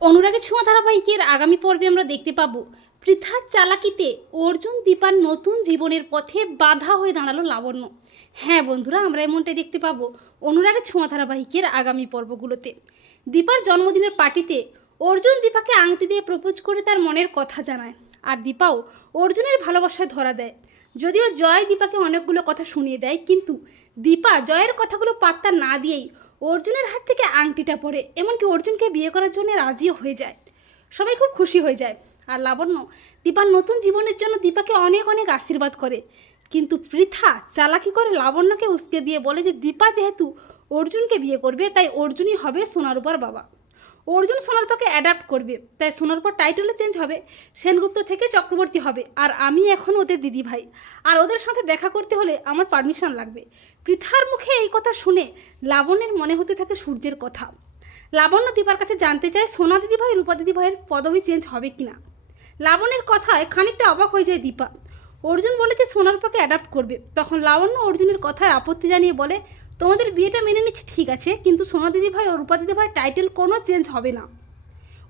অনুরাগের ছোঁয়া ধারাবাহিকের আগামী পর্বে আমরা দেখতে পাবো। পৃথার চালাকিতে অর্জুন, দীপার নতুন জীবনের পথে বাধা হয়ে দাঁড়াল লাবণ্য। হ্যাঁ বন্ধুরা, আমরা এমনটাই দেখতে পাবো অনুরাগের ছোঁয়া ধারাবাহিকের আগামী পর্বগুলোতে। দীপার জন্মদিনের পার্টিতে অর্জুন দীপাকে আংটি দিয়ে প্রপোজ করে তার মনের কথা জানায়। আর দীপাও অর্জুনের ভালোবাসায় ধরা দেয়। যদিও জয় দীপাকে অনেকগুলো কথা শুনিয়ে দেয়, কিন্তু দীপা জয়ের কথাগুলো পাত্তা না দিয়েই অর্জুনের হাত থেকে আংটিটা পরে, এমনকি অর্জুনকে বিয়ে করার জন্য রাজিও হয়ে যায়। সবাই খুব খুশি হয়ে যায়। আর লাবণ্য, দীপার নতুন জীবনের জন্য দীপাকে অনেক অনেক আশীর্বাদ করে। কিন্তু পৃথা চালাকি করে লাবণ্যকে উস্কে দিয়ে বলে যে, দীপা যেহেতু অর্জুনকে বিয়ে করবে, তাই অর্জুনই হবে সোনারূপার বাবা। অর্জুন সোনারূপাকে অ্যাডাপ্ট করবে। তাই সোনারূপার টাইটেলও চেঞ্জ হবে, সেনগুপ্ত থেকে চক্রবর্তী হবে, আর আমি এখন ওদের দিদি ভাই। আর ওদের সাথে দেখা করতে হলে আমার পারমিশন লাগবে। পৃথার মুখে এই কথা শুনে লাবণ্যের মনে হতে থাকে সূর্যের কথা। লাবণ্য দীপার কাছে জানতে চায় সোনা দিদি ভাই, রূপা দিদি ভাইয়ের পদবি চেঞ্জ হবে কি না লাবণের কথায় খানিকটা অবাক হয়ে যায় দীপা। অর্জুন বলে যে সোনারূপাকে অ্যাডাপ্ট করবে। তখন লাবণ্য অর্জুনের কথায় আপত্তি জানিয়ে বলে তোমাদের বিয়েটা মেনে নিচ্ছি ঠিক আছে, কিন্তু সোনা দিদি ভাই ও রূপা দিদি ভাই টাইটেল কোনো চেঞ্জ হবে না।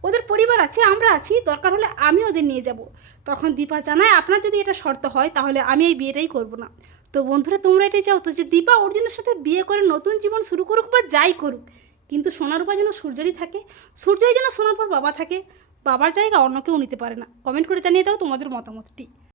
ওদের পরিবার আছে, আমরা আছি, দরকার হলে আমি ওদের নিয়ে যাব। তখন দীপা জানায়, আপনার যদি এটা শর্ত হয়, তাহলে আমি এই বিয়েটাই করব না। তো বন্ধুরা, তোমরা এটাই চাও তো যে দীপা অর্জুনের সাথে বিয়ে করে নতুন জীবন শুরু করুক বা যাই করুক, কিন্তু সোনারূপা যেন সূর্যরই থাকে, সূর্যই যেন সোনার পর বাবা থাকে, বাবার জায়গা অন্য কেউ নিতে পারে না। কমেন্ট করে জানিয়ে দাও তোমাদের মতামতটি।